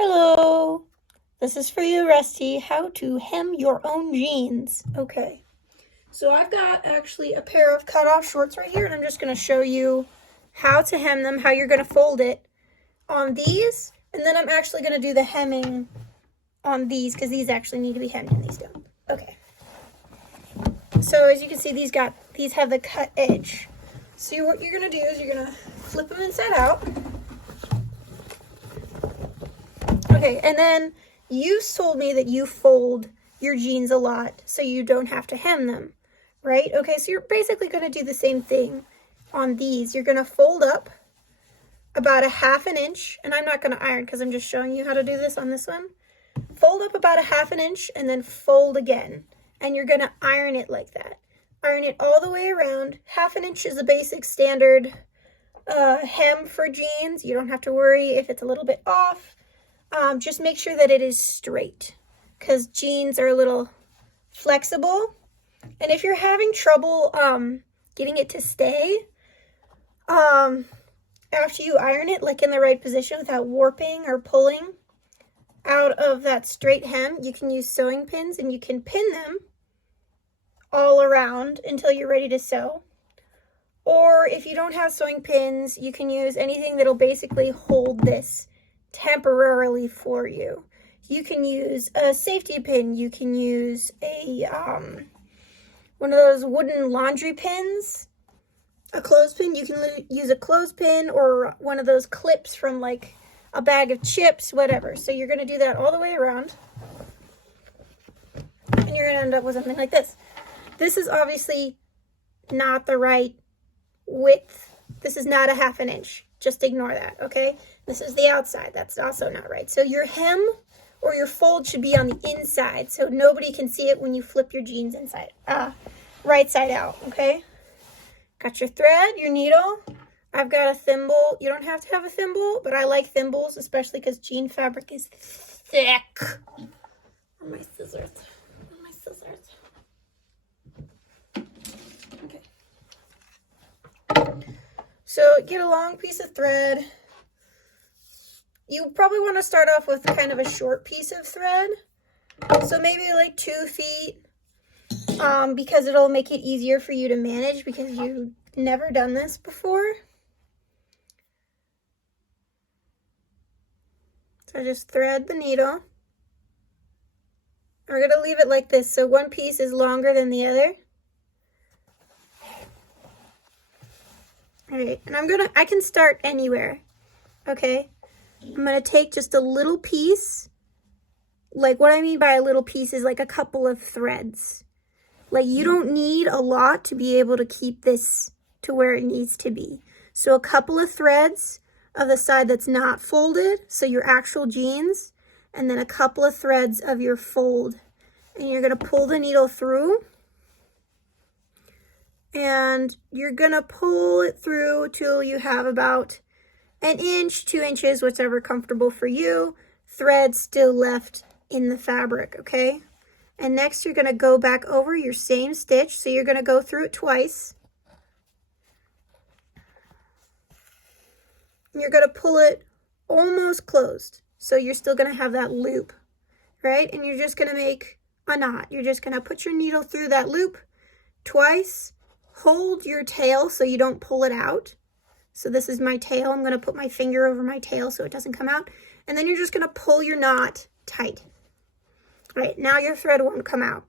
Hello, this is for you, Rusty. How to hem your own jeans. Okay, so I've got actually a pair of cutoff shorts right here, and I'm just going to show you how to hem them, how you're going to fold it on these, and then I'm actually going to do the hemming on these because these actually need to be hemmed and these don't. Okay, so as you can see, these have the cut edge. So what you're going to do is you're going to flip them inside out. Okay, and then you told me that you fold your jeans a lot so you don't have to hem them, right? Okay, so you're basically going to do the same thing on these. You're going to fold up about a ½ inch, and I'm not going to iron because I'm just showing you how to do this on this one. Fold up about a ½ inch and then fold again, and you're going to iron it like that. Iron it all the way around. ½ inch is the basic standard hem for jeans. You don't have to worry if it's a little bit off. Just make sure that it is straight because jeans are a little flexible. And if you're having trouble getting it to stay, after you iron it, like in the right position without warping or pulling out of that straight hem, you can use sewing pins and you can pin them all around until you're ready to sew. Or if you don't have sewing pins, you can use anything that'll basically hold this temporarily for you. You can use a safety pin. You can use a one of those wooden laundry pins, a clothespin. You can use a clothespin or one of those clips from like a bag of chips, whatever. So you're going to do that all the way around, and you're going to end up with something like this. This is obviously not the right width. This is not a ½ inch. Just ignore that, okay? This is the outside. That's also not right. So your hem or your fold should be on the inside so nobody can see it when you flip your jeans inside, right side out, okay? Got your thread, your needle. I've got a thimble. You don't have to have a thimble, but I like thimbles, especially because jean fabric is thick. Where are my scissors? Where are my scissors? Okay. So get a long piece of thread. You probably want to start off with kind of a short piece of thread. So maybe like 2 feet, because it'll make it easier for you to manage because you've never done this before. So just thread the needle. We're going to leave it like this. So one piece is longer than the other. All right, and I can start anywhere, okay? I'm going to take just a little piece. Like what I mean by a little piece is like a couple of threads. Like you don't need a lot to be able to keep this to where it needs to be. So a couple of threads of the side that's not folded, so your actual jeans, and then a couple of threads of your fold. And you're going to pull the needle through. And you're going to pull it through till you have about 1 inch, 2 inches, whatever comfortable for you, thread still left in the fabric, okay? And next you're going to go back over your same stitch. So you're going to go through it twice. And you're going to pull it almost closed. So you're still going to have that loop, right? And you're just going to make a knot. You're just going to put your needle through that loop twice. Hold your tail so you don't pull it out. So this is my tail. I'm going to put my finger over my tail so it doesn't come out. And then you're just going to pull your knot tight. All right, now your thread won't come out.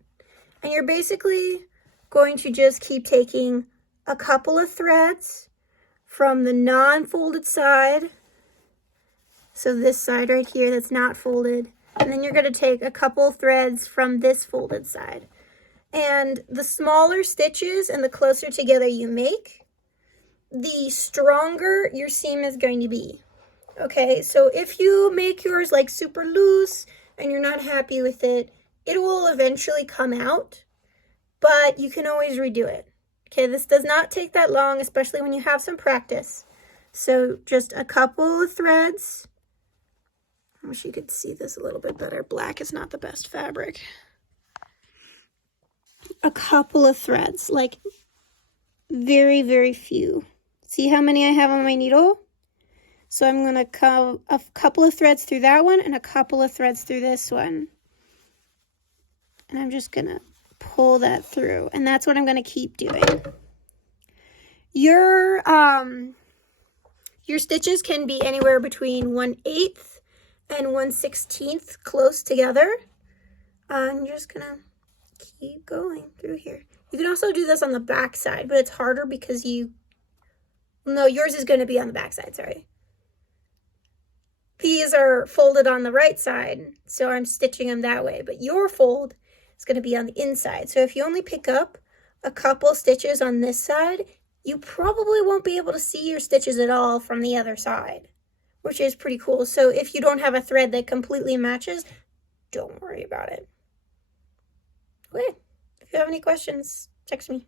And you're basically going to just keep taking a couple of threads from the non-folded side. So this side right here that's not folded. And then you're going to take a couple of threads from this folded side. And the smaller stitches and the closer together you make, the stronger your seam is going to be. Okay, so if you make yours like super loose and you're not happy with it, it will eventually come out, but you can always redo it. Okay, this does not take that long, especially when you have some practice. So just a couple of threads. I wish you could see this a little bit better. Black is not the best fabric. A couple of threads, like very, very few. See how many I have on my needle? So I'm going to come a couple of threads through that one and a couple of threads through this one. And I'm just going to pull that through. And that's what I'm going to keep doing. Your stitches can be anywhere between 1/8 and 1/16 close together. I'm just going to keep going through here. You can also do this on the back side, but it's harder because no, yours is going to be on the back side, sorry. These are folded on the right side, so I'm stitching them that way, but your fold is going to be on the inside. So if you only pick up a couple stitches on this side, you probably won't be able to see your stitches at all from the other side, which is pretty cool. So if you don't have a thread that completely matches, don't worry about it. Okay, if you have any questions, text me.